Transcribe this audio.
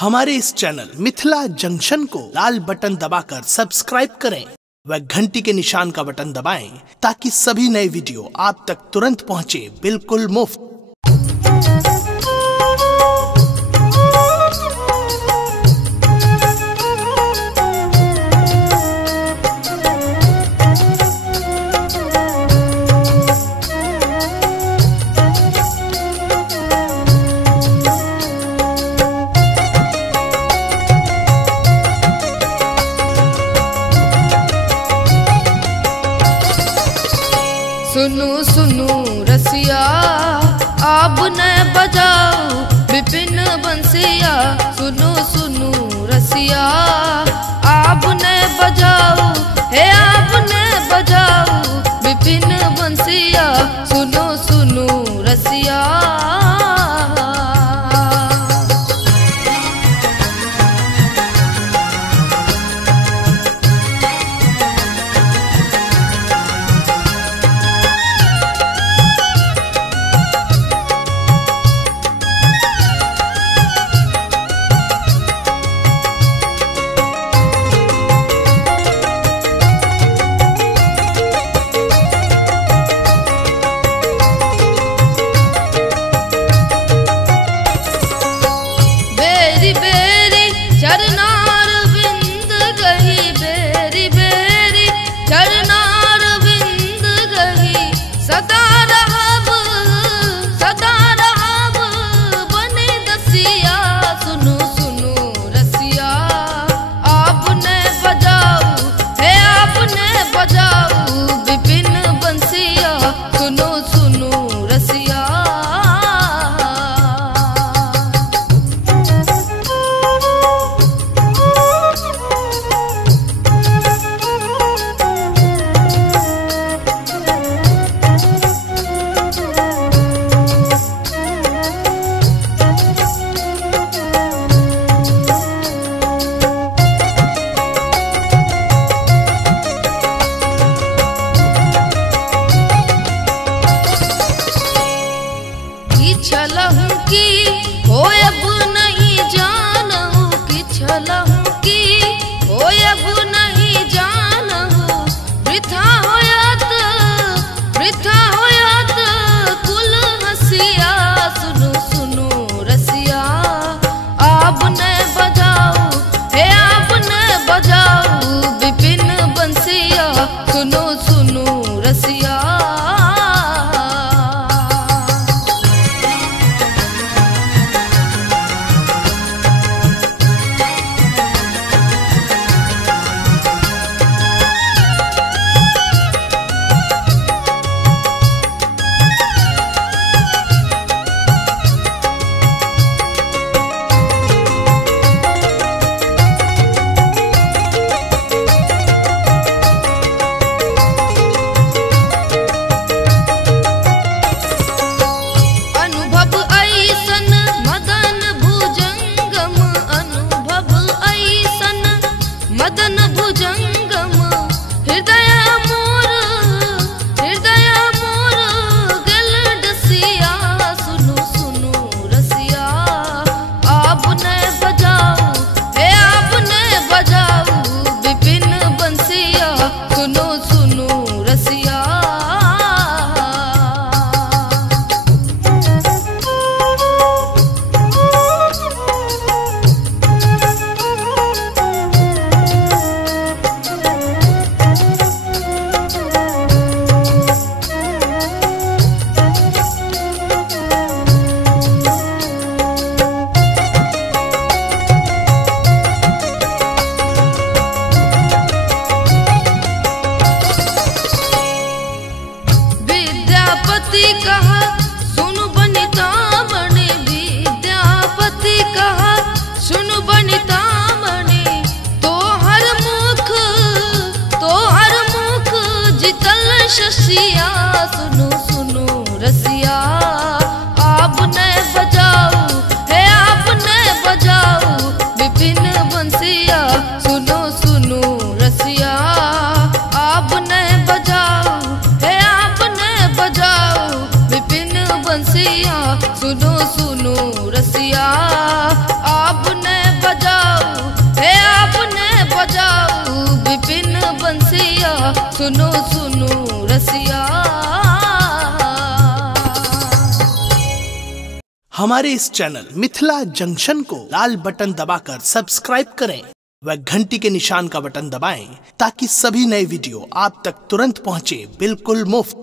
हमारे इस channel Mithila junction को लाल button दबाकर सब्सक्राइब करें व घंटी के निशान का बटन दबाएं ताकि सभी नए वीडियो आप तक तुरंत पहुंचे बिल्कुल मुफ्त। सुनो सुनो रसिया आप न बजाओ विपिन बंसिया। सुनो सुनो रसिया आप न बजाओ हे आप न बजाओ विपिन बंसिया। सुनो सुनो रसिया चरनार बिंद गही बेरी बेरी चरनार बिंद गही सदा रहब बने दसिया। सुनो सुनो रसिया आप न बजाओ हे आप न बजाओ विपिन बंसिया। सुनो सुनो रसिया छलहूं की हो अब नहीं जानहूं कि छलहूं की हो अब नहीं जानहूं। वृथा होयत कुल हसिया। सुनो सुनो रसिया आप न बजाओ हे आप न बजाओ विपिन बंसिया। सुनो सुनो रसिया मदन भुजंगम हृदय मोर गल डसिया। सुनो सुनो रसिया आप न बजाओ हे आप न बजाओ विपिन बंसिया। सुनो सुनो रसिया विद्यापति कहा सुनु बनिता बने। विद्यापति कहा सुनु बनिता बने। तो हर मुख जितल शशिया। सुनो सुनो रसिया आप न बजाओ हे आप न बजाओ विपिन बंसिया। सुनो सुनो रसिया आप न बजाओ हे आप न बजाओ विपिन बंसिया। सुनो सुनो रसिया आप न रसिया सुनो सुनो रसिया। हमारे इस चैनल मिथिला जंक्शन को लाल बटन दबाकर सब्सक्राइब करें व घंटी के निशान का बटन दबाएं ताकि सभी नए वीडियो आप तक तुरंत पहुंचे बिल्कुल मुफ्त।